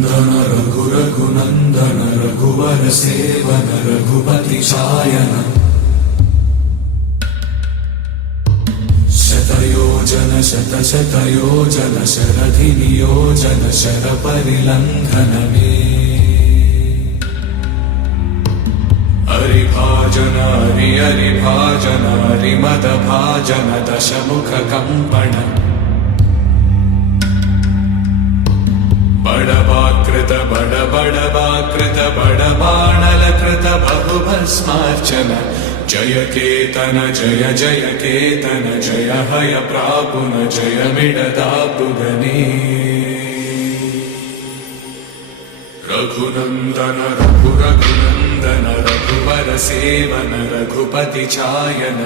रघुनन्दन रघुरघुनन्दन रघुवर seven Raghupati चायन शतयोजन शतशतयोजन शरधि नियोजन sir परिलंघन में हरिभाजन हरिभाजन हरिमद भाजन दशमुख कंपन बड़वाकृत बड़वाकृत बड़बाणलकृत बहुभस्मार्चन जय केतन जय जय केतन जय हय प्रापुन जय मिडदापुगने रघुनंदन रघुरघुनंदन रघुवर सेवन रघुपति चायन